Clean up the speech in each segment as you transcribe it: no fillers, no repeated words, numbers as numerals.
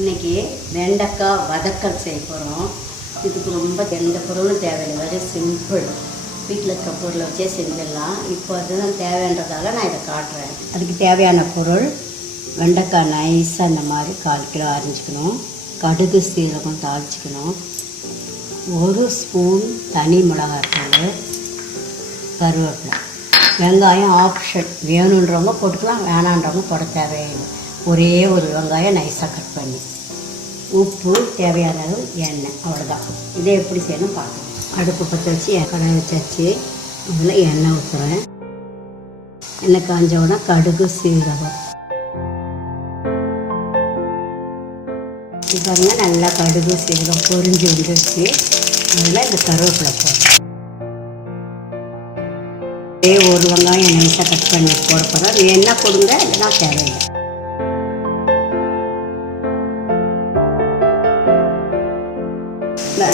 இன்றைக்கி வெண்டைக்காய் வதக்கல் செய்ய போகிறோம். இதுக்கு ரொம்ப எந்த பொருளும் தேவையில்லை, வெரி சிம்பிள். வீட்டில் இருக்க பொருளை வச்சே செஞ்சிடலாம். இப்போ அதுதான் தேவைன்றதால நான் இதை காட்டுறேன். அதுக்கு தேவையான பொருள் வெண்டைக்காய் நைஸாக இந்த மாதிரி 1/4 கிலோ அரிஞ்சிக்கணும். கடுகு சீரகம் தாளிச்சிக்கணும். 1 ஸ்பூன் தனி மிளகாய்த்தூள், கருவேப்பிலை, வெங்காயம் ஆப்ஷன், வேணுன்றவங்க போட்டுக்கலாம், வேணான்றவங்க போட தேவையில்லை. ஒரே ஒரு வெங்காயம் நைஸாக கட் பண்ணி, உப்பு, தேவையான அளவு எண்ணெய், அவ்வளோதான். இதை எப்படி செய்யணும் பார்க்கலாம். அடுப்பு பற்ற வச்சு கடாய் வச்சாச்சு. அதில் எண்ணெய் ஊற்றுறேன். எண்ணெய் காஞ்சோன்னா கடுகு சீரகம் பாருங்கள், நல்லா கடுகு சீரகம் பொரிஞ்சு வந்துடுச்சு. அதில் இந்த கருவேப்பிலை போடுறேன். ஒரு வெங்காயம் நைஸாக கட் பண்ணி போட போகிறேன். எண்ணெய் கொடுங்க, இல்லைன்னா தேவையில்லை.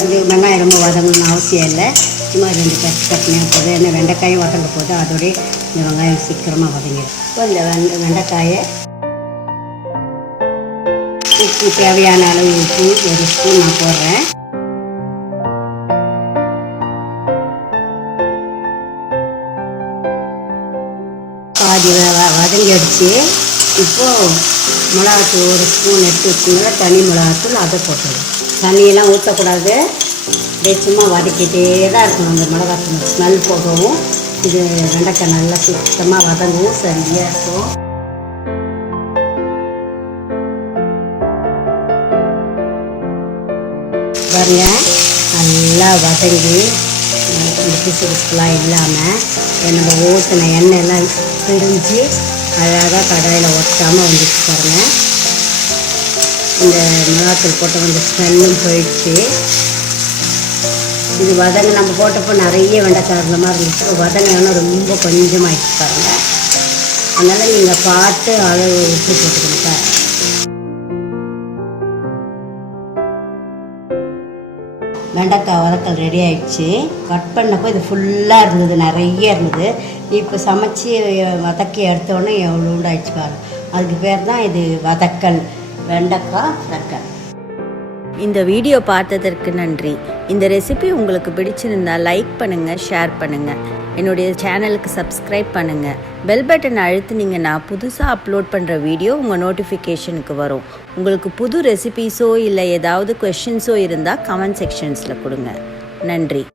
இது வெங்காயம் ரொம்ப வதங்கணும்னு அவசியம் இல்லை, சும்மா 2 கட்டினா போதும். ஏன்னா வெண்டைக்காயும் வதங்க போது அதோடய இந்த வெங்காயம் சீக்கிரமாக வதங்கிடும். இப்போ இந்த வெண்டைக்காயை உப்பு, தேவையான அளவு உப்பு 1 ஸ்பூன் நான் போடுறேன். பாதி வதங்கி அடித்து இப்போது மிளகாத்தூள் 1 ஸ்பூன் எடுத்து வச்சுங்களா, தனி மிளகாத்தூள் அதை போட்டுருவோம். தண்ணியெல்லாம் ஊற்றக்கூடாது, அப்படியே சும்மா வதக்கிட்டே தான் இருக்கணும். அந்த மிளகாத்தூள் ஸ்மெல் போகவும் இது வெண்டைக்காய் நல்லா சுத்தமாக வதங்கவும் சரியாக இருக்கும். பாருங்க, நல்லா வதங்கி இந்த பிசு பிசுலாம் இல்லாமல் நம்ம ஊற்றின எண்ணெயெல்லாம் பிரிஞ்சு அழகாக கடாயில் ஒட்டாமல் வந்துச்சு. பாருங்கள், இந்த மிளகாத்தூள் போட்ட கொஞ்சம் ஸ்மெல்லும் போயிடுச்சு. இது வதங்க நம்ம போட்டப்போ நிறைய வெண்டைக்காய் இருந்த மாதிரி இருந்துச்சு. வதங்கன்னா ரொம்ப கொஞ்சமாகிடுச்சு பாருங்கள். அதனால் நீங்கள் பார்த்து அளவு உப்பு போட்டுக்கணுக்கா. வெண்டைக்காய் வதக்கல் ரெடி ஆகிடுச்சு. கட் பண்ணப்போ இது ஃபுல்லாக இருந்தது, நிறைய இருந்தது. இப்போ சமைச்சி வதக்கி எடுத்தோடனே எவ்வளோ உண்டாயிடுச்சு பாருங்க. அதுக்கு பேர் தான் இது வதக்கல், வெண்டைக்காய் வதக்கல். இந்த வீடியோ பார்த்ததற்கு நன்றி. இந்த ரெசிபி உங்களுக்கு பிடிச்சிருந்தா லைக் பண்ணுங்கள், ஷேர் பண்ணுங்கள், என்னுடைய சேனலுக்கு சப்ஸ்கிரைப் பண்ணுங்கள். பெல் பட்டன் அழுத்துனீங்கன்னா புதுசாக அப்லோட் பண்ணுற வீடியோ உங்கள் நோட்டிஃபிகேஷனுக்கு வரும். உங்களுக்கு புது ரெசிபீஸோ இல்லை ஏதாவது கொஷின்ஸோ இருந்தால் கமெண்ட் செக்ஷன்ஸில் கொடுங்க. நன்றி.